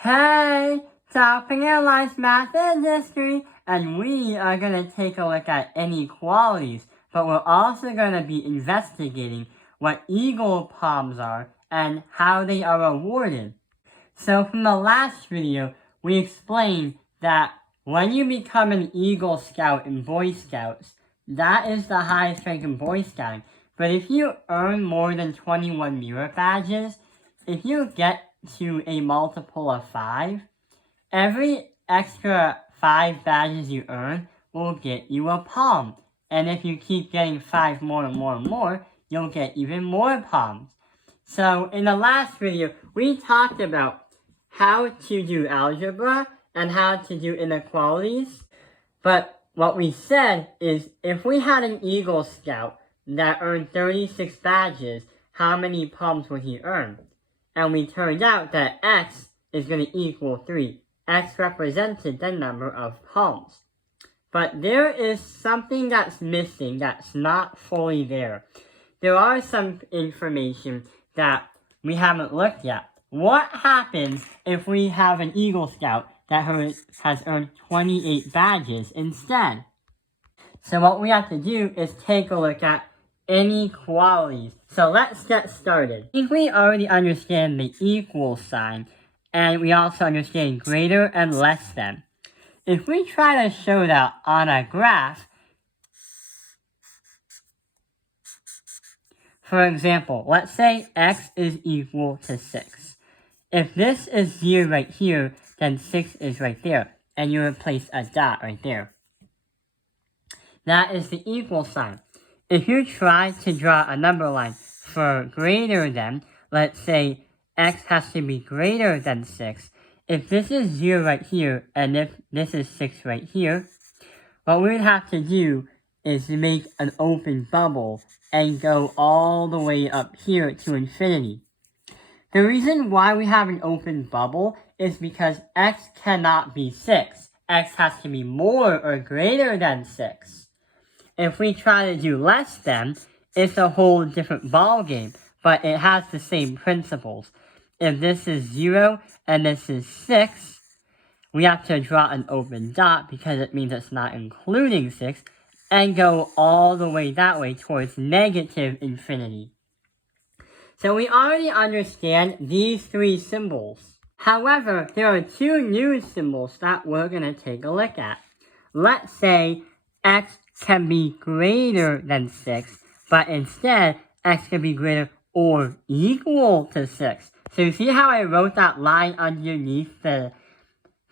Hey, topping analyze math and history, and we are going to take a look at inequalities, but we're also going to be investigating what eagle palms are and how they are awarded. So from the last video, we explained that when you become an Eagle Scout in Boy Scouts, that is the highest rank in Boy Scouting. But if you earn more than 21 merit badges, if you get to a multiple of 5, every extra 5 badges you earn will get you a palm. And if you keep getting 5 more and more and more, you'll get even more palms. So in the last video, we talked about how to do algebra and how to do inequalities. But what we said is if we had an Eagle Scout that earned 36 badges, how many palms would he earn? And we turned out that x is going to equal 3. X represented the number of palms. But there is something that's missing that's not fully there. There are some information that we haven't looked at. What happens if we have an Eagle Scout that has earned 28 badges instead? So what we have to do is take a look at inequalities. So let's get started. I think we already understand the equal sign, and we also understand greater and less than. If we try to show that on a graph, for example, let's say x is equal to 6. If this is 0 right here, then 6 is right there, and you replace a dot right there. That is the equal sign. If you try to draw a number line for greater than, let's say x has to be greater than 6. If this is 0 right here, and if this is 6 right here, what we would have to do is make an open bubble and go all the way up here to infinity. The reason why we have an open bubble is because x cannot be 6. X has to be more or greater than 6. If we try to do less than, it's a whole different ball game, but it has the same principles. If this is 0 and this is 6, we have to draw an open dot because it means it's not including 6, and go all the way that way towards negative infinity. So we already understand these 3 symbols. However, there are 2 new symbols that we're going to take a look at. Let's say x can be greater than 6, but instead x can be greater or equal to 6. So you see how I wrote that line underneath the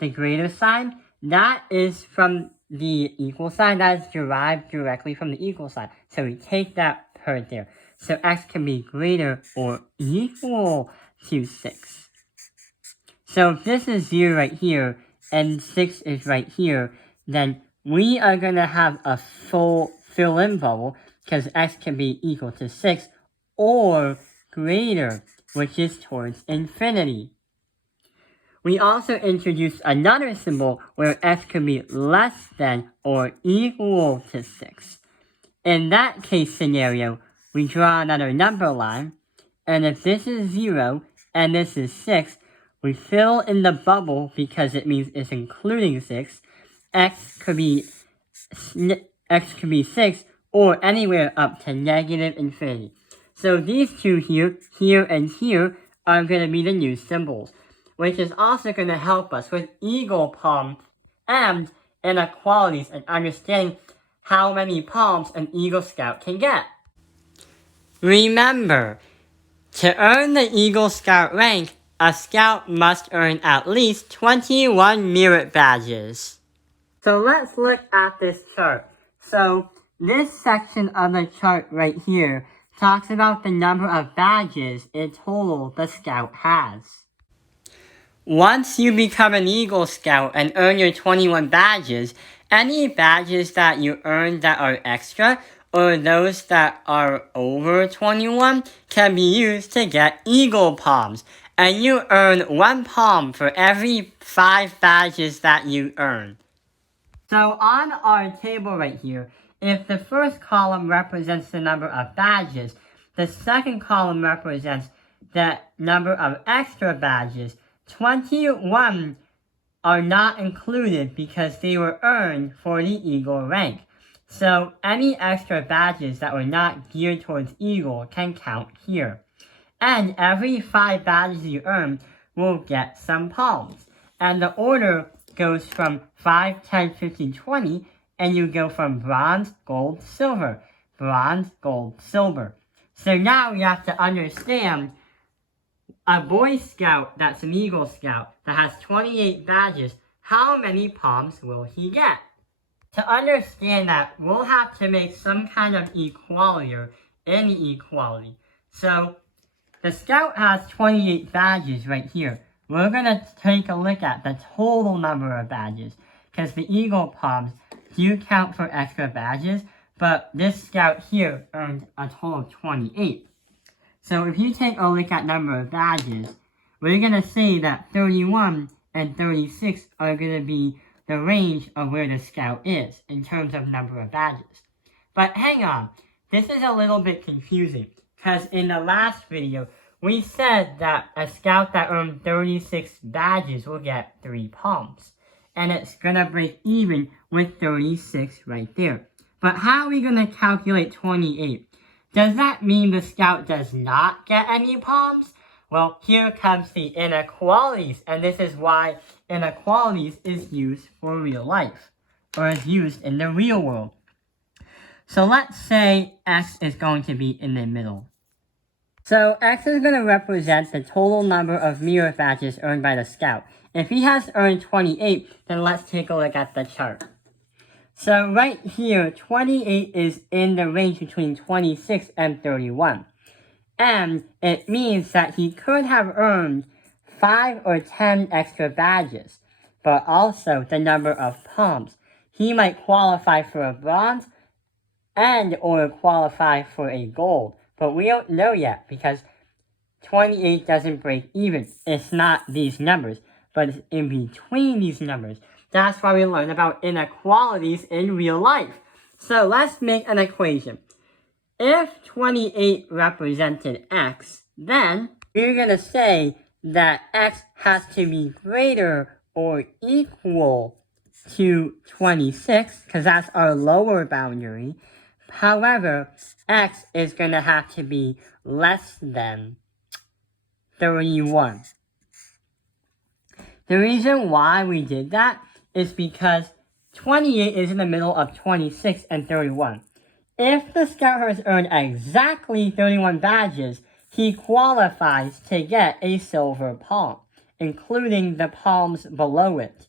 greater sign? That is from the equal sign. That is derived directly from the equal sign. So we take that part there. So x can be greater or equal to 6. So if this is 0 right here, and 6 is right here, then we are going to have a full fill-in bubble, because x can be equal to 6, or greater, which is towards infinity. We also introduced another symbol where x can be less than or equal to 6. In that case scenario, we draw another number line, and if this is 0 and this is 6, we fill in the bubble because it means it's including 6. X could be 6 or anywhere up to negative infinity. So these 2 here and here are going to be the new symbols, which is also going to help us with eagle palm and inequalities and understanding how many palms an Eagle Scout can get. Remember, to earn the Eagle Scout rank, a Scout must earn at least 21 merit badges. So let's look at this chart. So this section of the chart right here talks about the number of badges in total the Scout has. Once you become an Eagle Scout and earn your 21 badges, any badges that you earn that are extra or those that are over 21 can be used to get Eagle Palms, and you earn 1 palm for every 5 badges that you earn. So on our table right here, if the first column represents the number of badges, the second column represents the number of extra badges, 21 are not included because they were earned for the Eagle rank. So any extra badges that were not geared towards Eagle can count here. And every 5 badges you earn will get some palms. And the order goes from 5, 10, 15, 20, and you go from bronze, gold, silver. Bronze, gold, silver. So now you have to understand a Boy Scout that's an Eagle Scout that has 28 badges, how many palms will he get? To understand that, we'll have to make some kind of equality or inequality. So, the Scout has 28 badges right here. We're going to take a look at the total number of badges, because the Eagle palms do count for extra badges, but this Scout here earned a total of 28. So if you take a look at number of badges, we're going to say that 31 and 36 are going to be the range of where the Scout is in terms of number of badges. But hang on, this is a little bit confusing, because in the last video, we said that a Scout that earned 36 badges will get 3 palms. And it's going to break even with 36 right there. But how are we going to calculate 28? Does that mean the Scout does not get any palms? Well, here comes the inequalities, and this is why inequalities is used for real life, or is used in the real world. So let's say X is going to be in the middle. So X is going to represent the total number of mirror badges earned by the Scout. If he has earned 28, then let's take a look at the chart. So right here, 28 is in the range between 26 and 31. And it means that he could have earned 5 or 10 extra badges, but also the number of palms. He might qualify for a bronze and or qualify for a gold, but we don't know yet because 28 doesn't break even. It's not these numbers, but it's in between these numbers. That's why we learn about inequalities in real life. So let's make an equation. If 28 represented X, then we're going to say that X has to be greater or equal to 26, because that's our lower boundary. However, X is going to have to be less than 31. The reason why we did that is because 28 is in the middle of 26 and 31. If the Scout has earned exactly 31 badges, he qualifies to get a silver palm, including the palms below it.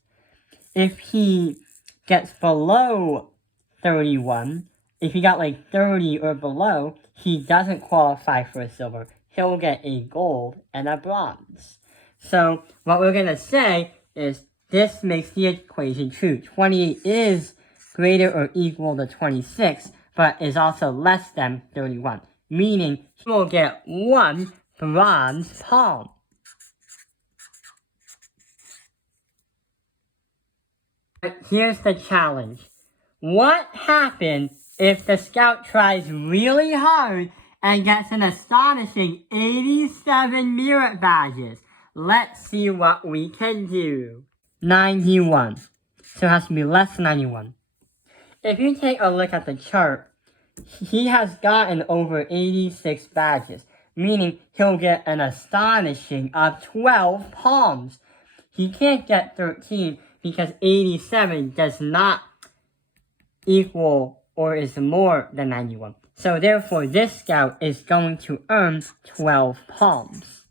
If he gets below 31, if he got like 30 or below, he doesn't qualify for a silver. He'll get a gold and a bronze. So what we're going to say is this makes the equation true. 28 is greater or equal to 26, but is also less than 31, meaning he will get 1 bronze palm. But here's the challenge. What happens if the Scout tries really hard and gets an astonishing 87 merit badges? Let's see what we can do. 91. So it has to be less than 91. If you take a look at the chart, he has gotten over 86 badges, meaning he'll get an astonishing of 12 palms. He can't get 13 because 87 does not equal or is more than 91. So therefore, this Scout is going to earn 12 palms.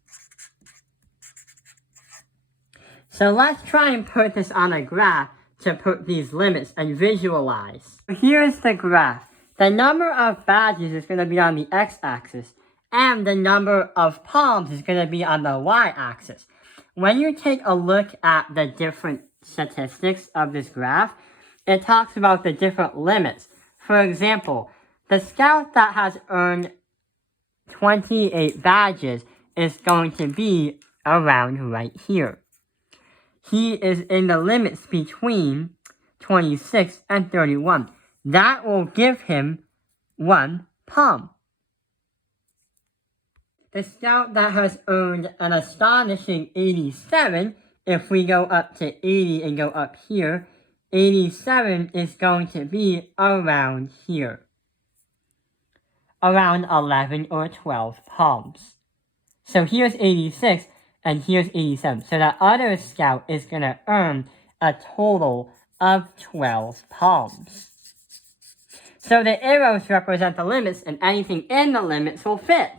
So let's try and put this on a graph to put these limits and visualize. Here's the graph. The number of badges is going to be on the x-axis, and the number of palms is going to be on the y-axis. When you take a look at the different statistics of this graph, it talks about the different limits. For example, the Scout that has earned 28 badges is going to be around right here. He is in the limits between 26 and 31. That will give him 1 palm. The Scout that has earned an astonishing 87, if we go up to 80 and go up here, 87 is going to be around here. Around 11 or 12 palms. So here's 86 and here's 87. So that other Scout is going to earn a total of 12 palms. So the arrows represent the limits and anything in the limits will fit.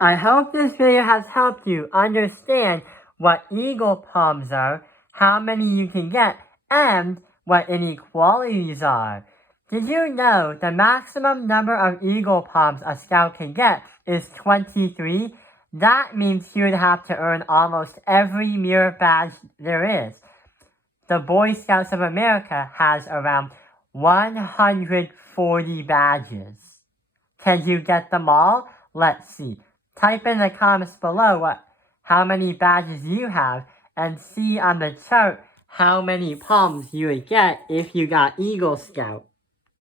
I hope this video has helped you understand what eagle palms are, how many you can get, and what inequalities are. Did you know the maximum number of eagle palms a Scout can get is 23? That means he would have to earn almost every mirror badge there is. The Boy Scouts of America has around 140 badges. Can you get them all? Let's see. Type in the comments below how many badges you have and see on the chart how many palms you would get if you got Eagle Scout.